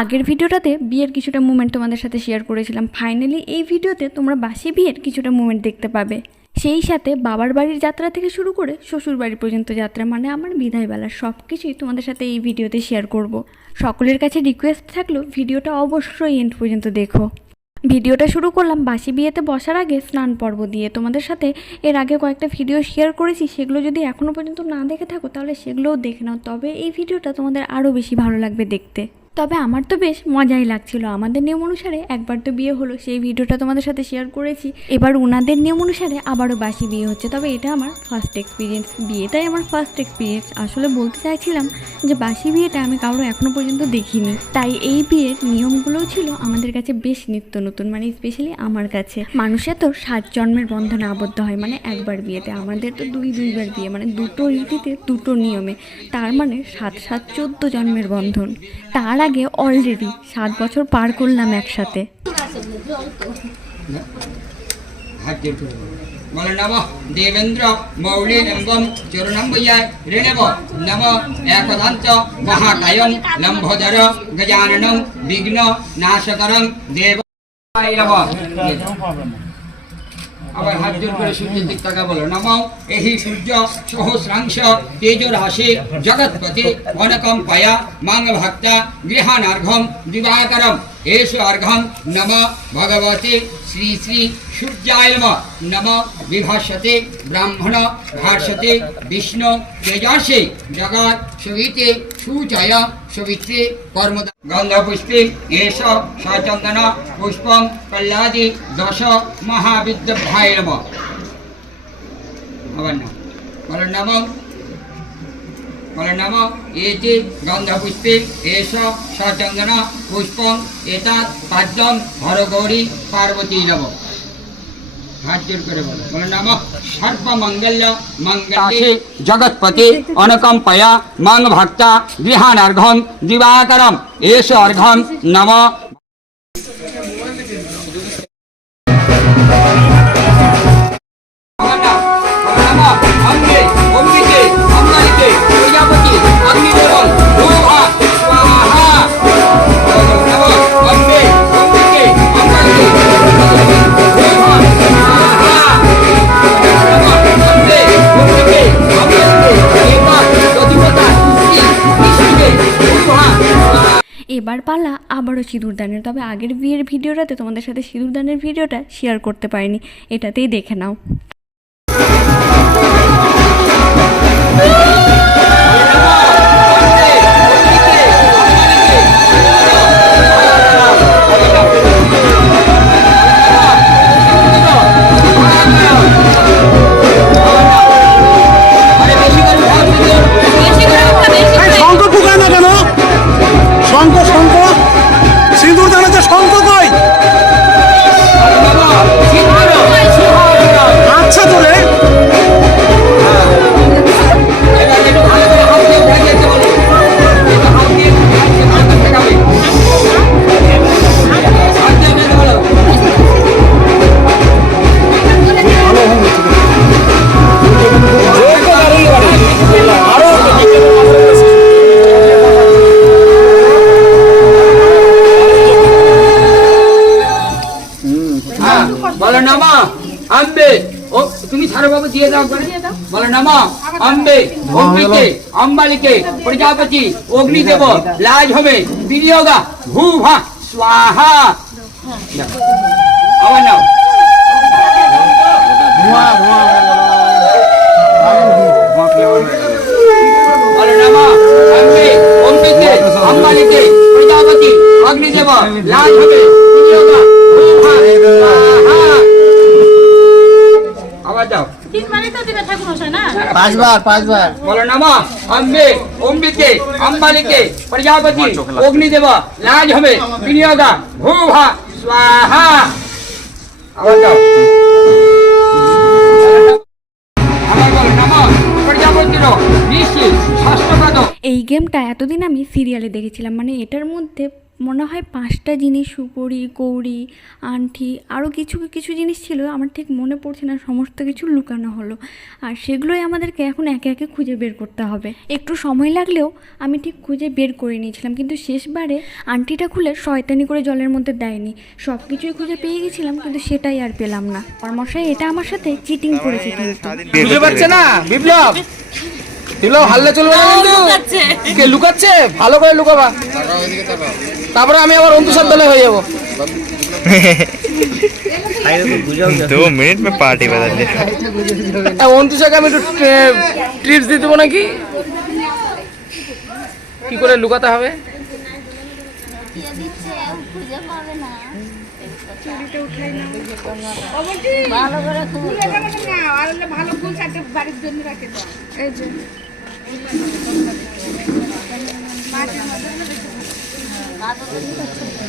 আগের ভিডিওটাতে বিয়ের কিছুটা মুমেন্ট তোমাদের সাথে শেয়ার করেছিলাম। ফাইনালি এই ভিডিওতে তোমরা বাসি বিয়ের কিছুটা মুমেন্ট দেখতে পাবে। সেই সাথে বাবার বাড়ির যাত্রা থেকে শুরু করে শ্বশুর বাড়ি পর্যন্ত যাত্রা মানে আমার বিদায়বেলা সব কিছুই তোমাদের সাথে এই ভিডিওতে শেয়ার করব। সকলের কাছে রিকোয়েস্ট থাকল, ভিডিওটা অবশ্যই এন্ড পর্যন্ত দেখো। ভিডিওটা শুরু করলাম বাসি বিয়েতে বসার আগে স্নান পর্ব দিয়ে। তোমাদের সাথে এর আগে কয়েকটা ভিডিও শেয়ার করেছি, সেগুলো যদি এখনও পর্যন্ত না দেখে থাকো, তাহলে সেগুলোও দেখে নাও। তবে এই ভিডিওটা তোমাদের আরও বেশি ভালো লাগবে দেখতে। তবে আমার তো বেশ মজাই লাগছিল। আমাদের নিয়ম অনুসারে একবার তো বিয়ে হলো, সেই ভিডিওটা তোমাদের সাথে শেয়ার করেছি। এবার ওনাদের নিয়ম অনুসারে আবারও বাসি বিয়ে হচ্ছে, তবে এটা আমার ফার্স্ট এক্সপিরিয়েন্স বিয়েটাই আমার ফার্স্ট এক্সপিরিয়েন্স আসলে বলতে চাইছিলাম যে বাসি বিয়েটা আমি কারও এখনও পর্যন্ত দেখিনি। তাই এই বিয়ের নিয়মগুলোও ছিল আমাদের কাছে বেশ নিত্য নতুন মানে স্পেশালি আমার কাছে। মানুষের তো সাত জন্মের বন্ধনে আবদ্ধ হয় মানে একবার বিয়েতে। আমাদের তো দুই, দুইবার বিয়ে মানে দুটো রীতিতে দুটো নিয়মে। তার মানে সাত সাত, চোদ্দ জন্মের বন্ধন। তার আগে অলরেডি সাত বছর পার করলাম একসাথে বলো। নম দেবেন্দ্র মৌলি লিঙ্গম চরণম বৈয়ায় ঋণব নম একদান্ত মহাকায়ং লম্ভোদর গজাননং বিঘ্ন নাশকরং দেব আবার হাত জোর করে সূর্যের দিক তাকা বলো নম এই সূর্য সহস্রাংশ তেজ রাশি জগৎপতি অনকম পায়া মাং ভক্তা গৃহানার্ঘম দিবাকরম এষু অর্ঘম নম ভগবতে শ্রী শ্রী সূর্যায় নম বিভাষতে ব্রাহ্মণ ভাষতে বিষ্ণু তেজসে জগৎ সবিতে সুচয় সবিত্রে কর্ম গন্ধপুষ্পে এষ সচন্দন পুষ্পং কল্যাদি দশ মহাবিদ্যভ্যায় নম। নাম। এতে গন্ধপুষ্পে এষ সচন্দন পুষ্পং এতাৎ পাদ্যম পার্বতী নম। হাত জোর করে বলো বলো নম সর্বমঙ্গল্য মঙ্গলে জগৎপতি অনকম্পয়া মং ভক্তা গৃহানার্ঘম দিবাকরম এষ অর্ঘম নম অঙ্গে সিঁদুরদানের তবে আগের বিয়ের ভিডিওটাতে তোমাদের সাথে সিঁদুরদানের ভিডিওটা শেয়ার করতে পারিনি। এটাতেই দেখে নাও। আম্বে অম্বিকে অম্বালিকে প্রজাপতি অগ্নিদেব লাজ হবে, বিনিয়োগা ভূ ভা স্বাহা আবার নাও। আবার যাও তিনবারই তো দিবে ঠাকুর মশাই না? পাঁচবার পাঁচবার। বলো নমঃ অম্বে অম্বিকে অম্বালিকে প্রজাপতি অগ্নিদেব লাজ হবে বিনিয়োগা ভূভা স্বাহা। আবার দাও। আবার বলো নমঃ প্রজাপতির ঋষি ষষ্ঠপদ এই গেমটা এতদিন আমি সিরিয়ালে দেখেছিলাম মানে এটার মধ্যে মনে হয় পাঁচটা জিনিস সুপরি কৌড়ি আংটি আরও কিছু কিছু জিনিস ছিল আমার ঠিক মনে পড়ছে না সমস্ত কিছু লুকানো হলো। আর সেগুলোই আমাদেরকে এখন একে একে খুঁজে বের করতে হবে। একটু সময় লাগলেও আমি ঠিক খুঁজে বের করে নিয়েছিলাম কিন্তু শেষবারে আংটিটা খুলে শয়তানি করে জলের মধ্যে দেয়নি। সব কিছুই খুঁজে পেয়ে গেছিলাম কিন্তু সেটাই আর পেলাম না। মশাই এটা আমার সাথে চিটিং করেছে কিন্তু। বুঝতে পারছে না বিপ্লব! এগুলো চলবে কে লুকাচ্ছে ভালো করে লুকাবা তারপরে আমি আবার অন্তুসার দলে হয়ে যাব দু মিনিট আমি একটু ট্রিপস দিতে দেবো নাকি কি করে লুকাতে হবে ভালো করে ভালো ফুল বাড়ির জন্য রাখে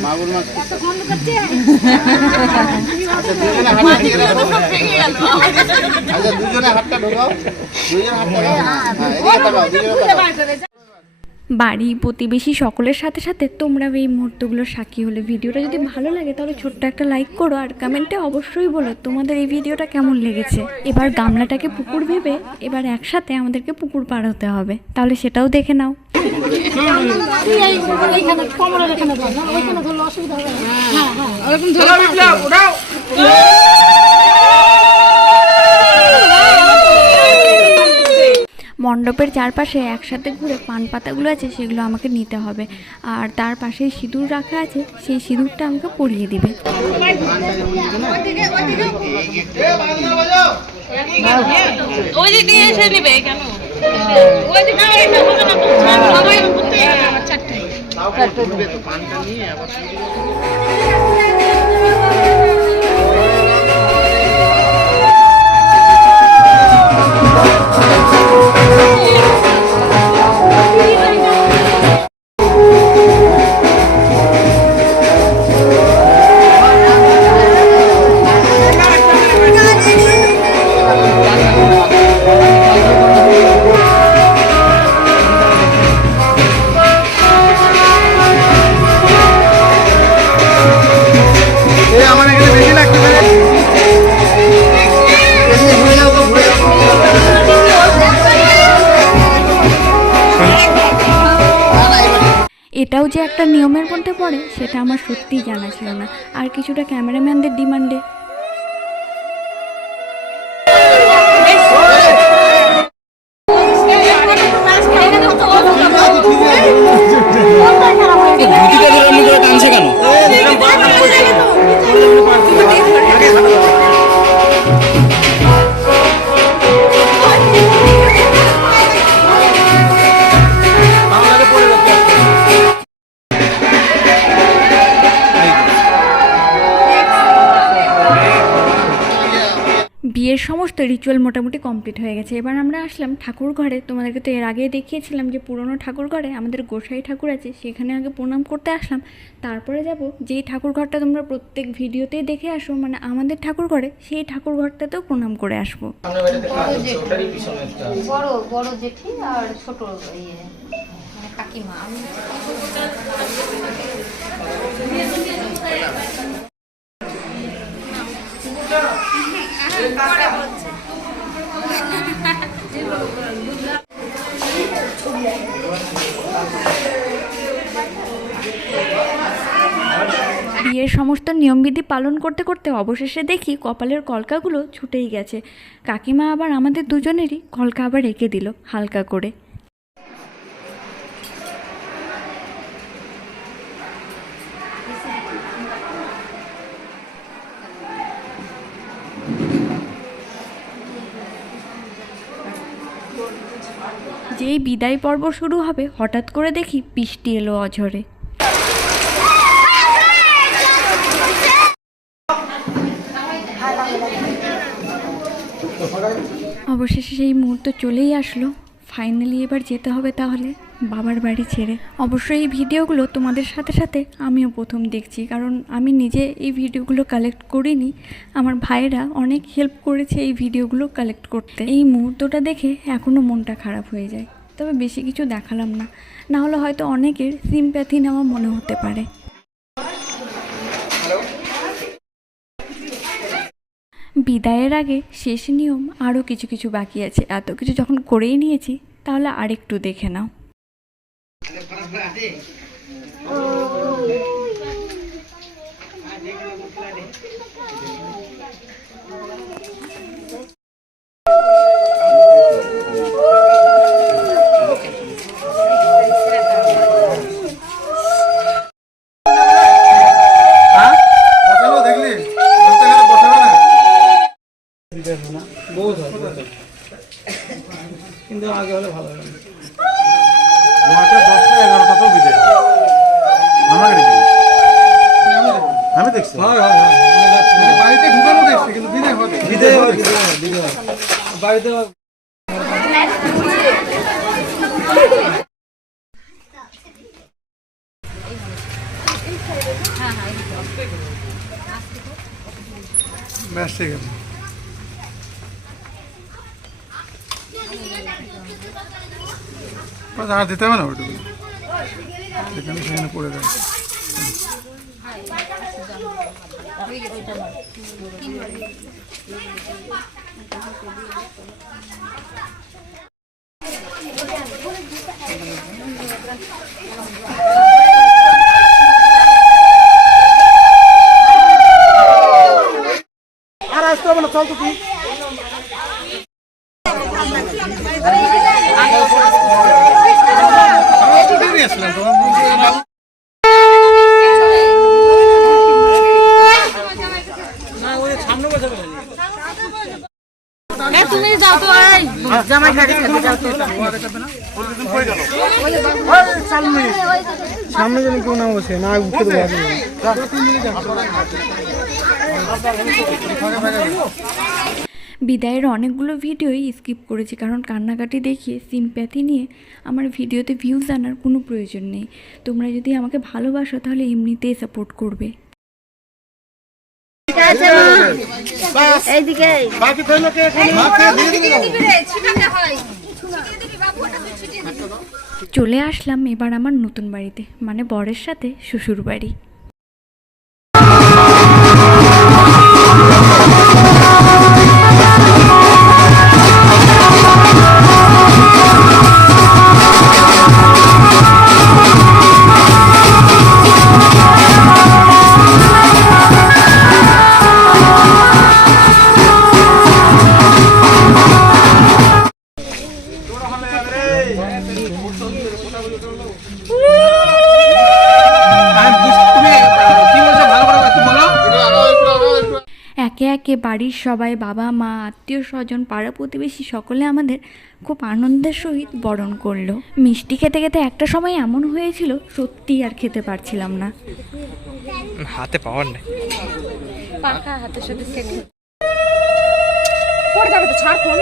দুজনে মাছ ঢোকাও দুজনে হাতটা ঢোকাও দুজনে তাকাও বাড়ি প্রতিবেশী সকলের সাথে সাথে তোমরাও এই মুহূর্তগুলো সাক্ষী হলে। ভিডিওটা যদি ভালো লাগে তাহলে ছোট্ট একটা লাইক করো আর কমেন্টে অবশ্যই বলো তোমাদের এই ভিডিওটা কেমন লেগেছে। এবার গামলাটাকে পুকুর ভেবে এবার একসাথে আমাদেরকে পুকুর পার হতে হবে। তাহলে সেটাও দেখে নাও। এইখানে কমরের এখানে ধর না ওইখানে ধরলে অসুবিধা হবে না হ্যাঁ হ্যাঁ ওরকম চলো বিপ্লব ওঠাও মণ্ডপের চারপাশে একসাথে ঘুরে পান পাতাগুলো আছে, সেগুলো আমাকে নিতে হবে। আর তার পাশে সিঁদুর রাখা আছে, সেই সিঁদুরটা আমাকে পরিয়ে দিবে। পড়ে সেটা আমার সত্যিই জানা ছিল না। আর কিছুটা ক্যামেরাম্যানদের ডিমান্ডে। সমস্ত রিচুয়াল মোটামুটি কমপ্লিট হয়ে গেছে। এবার আমরা আসলাম ঠাকুর ঘরে। তোমাদেরকে তো এর আগে দেখিয়েছিলাম যে পুরনো ঠাকুর ঘরে আমাদের গোসাই ঠাকুর আছে সেখানে আগে প্রণাম করতে আসলাম। তারপরে যাব যেই ঠাকুর ঘরটা তোমরা প্রত্যেক ভিডিওতেই দেখে আসো মানে আমাদের ঠাকুর ঘরে সেই ঠাকুর ঘরটাতেও প্রণাম করে আসব। বড় বড় জেঠি আর ছোট ইয়ে মানে কাকিমা। আমি বিয়ের সমস্ত নিয়মবিধি পালন করতে করতে অবশেষে দেখি কপালের কলকাগুলো ছুটেই গেছে। কাকিমা আবার আমাদের দুজনেরই কলকা আবার এঁকে দিল হালকা করে। যেই বিদায় পর্ব শুরু হবে হঠাৎ করে দেখি বৃষ্টি এলো অঝরে। অবশেষে সেই মুহূর্ত চলেই আসলো। ফাইনালি এবার যেতে হবে তাহলে বাবার বাড়ি ছেড়ে। অবশ্যই এই ভিডিওগুলো তোমাদের সাথে সাথে আমিও প্রথম দেখছি, কারণ আমি নিজে এই ভিডিওগুলো কালেক্ট করিনি। আমার ভাইয়েরা অনেক হেল্প করেছে এই ভিডিওগুলো কালেক্ট করতে। এই মুহূর্তটা দেখে এখনও মনটা খারাপ হয়ে যায়। তবে বেশি কিছু দেখালাম না। না হলে হয়তো অনেকের সিম্প্যাথি নেওয়া মনে হতে পারে। বিদায়ের আগে শেষ নিয়ম আরও কিছু কিছু বাকি আছে। এত কিছু যখন করেই নিয়েছি, তাহলে আরেকটু দেখে নাও। ব্যাস ঠিক আছে আর দিতে হবে না ওটুকু সেখানে সেখানে পড়ে দেয় আর চল তো তুই। তুমি যাও তো জামাই গাড়ি যাও তো সামনে যেন কেউ না বসে না উঠে দেবো। বিদায়ের অনেকগুলো ভিডিওই স্কিপ করেছি কারণ কান্নাকাটি দেখিয়ে সিম্প্যাথি নিয়ে আমার ভিডিওতে ভিউজ আনার কোনো প্রয়োজন নেই। তোমরা যদি আমাকে ভালোবাসো তাহলে এমনিতেই সাপোর্ট করবে। চলে আসলাম এবার আমার নতুন বাড়িতে মানে বরের সাথে শ্বশুর বাড়ি একে একে বাড়ির সবাই বাবা মা আত্মীয় স্বজন পাড়া প্রতিবেশী সকলে আমাদের খুব আনন্দের সহিত বরণ করল। মিষ্টি খেতে খেতে একটা সময় এমন হয়েছিল সত্যি আর খেতে পারছিলাম না। হাতে পাওয়ার নেই। পাখা হাতের সাথে সেট পড়ে যাবে তো ছাড় ফোন।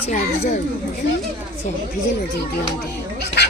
자, 비전, 자, 비전 어디 있는데?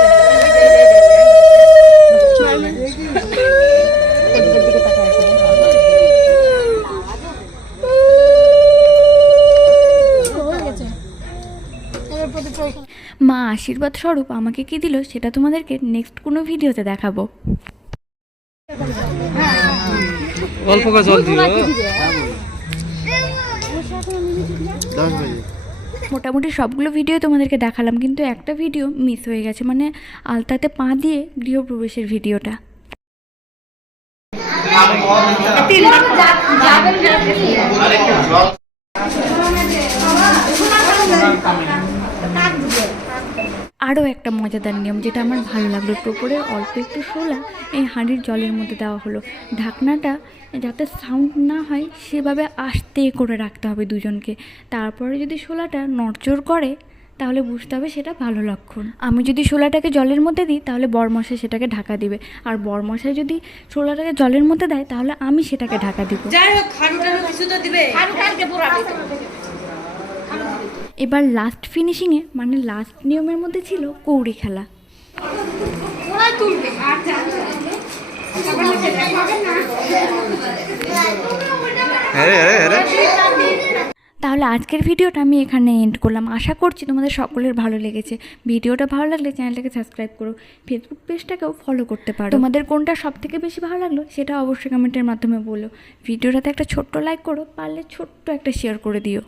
মা আশীর্বাদ স্বরূপ আমাকে কি দিল সেটা তোমাদেরকে নেক্সট কোনো ভিডিওতে দেখাবো। অল্প করে জল দিও। মোটামুটি সবগুলো ভিডিও তোমাদেরকে দেখালাম কিন্তু একটা ভিডিও মিস হয়ে গেছে মানে আলতাতে পা দিয়ে গৃহপ্রবেশের ভিডিওটা। আরও একটা মজাদার নিয়ম যেটা আমার ভালো লাগল। টোপরের অল্প একটু শোলা এই হাঁড়ির জলের মধ্যে দেওয়া হলো। ঢাকনাটা যাতে সাউন্ড না হয় সেভাবে আস্তে করে রাখতে হবে দুজনকে। তারপরে যদি শোলাটা নড়চড় করে তাহলে বুঝতে হবে সেটা ভালো লক্ষণ। আমি যদি শোলাটাকে জলের মধ্যে দিই তাহলে বরমশাই সেটাকে ঢাকা দিবে। আর বরমশাই যদি শোলাটাকে জলের মধ্যে দেয় তাহলে আমি সেটাকে ঢাকা দিব। এবার লাস্ট ফিনিশিংয়ে মানে লাস্ট নিয়মের মধ্যে ছিল কৌড়ি খেলা। আরে আরে আরে তাহলে আজকের ভিডিওটা আমি এখানে এন্ড করলাম। আশা করছি তোমাদের সকলের ভালো লেগেছে। ভিডিওটা ভালো লাগলে চ্যানেলটাকে সাবস্ক্রাইব করো। ফেসবুক পেজটাকেও ফলো করতে পারো। তোমাদের কোনটা সব থেকে বেশি ভালো লাগল সেটা অবশ্যই কমেন্টের মাধ্যমে বলো। ভিডিওটাতে একটা ছোট্ট লাইক করো পারলে ছোট্ট একটা শেয়ার করে দিও।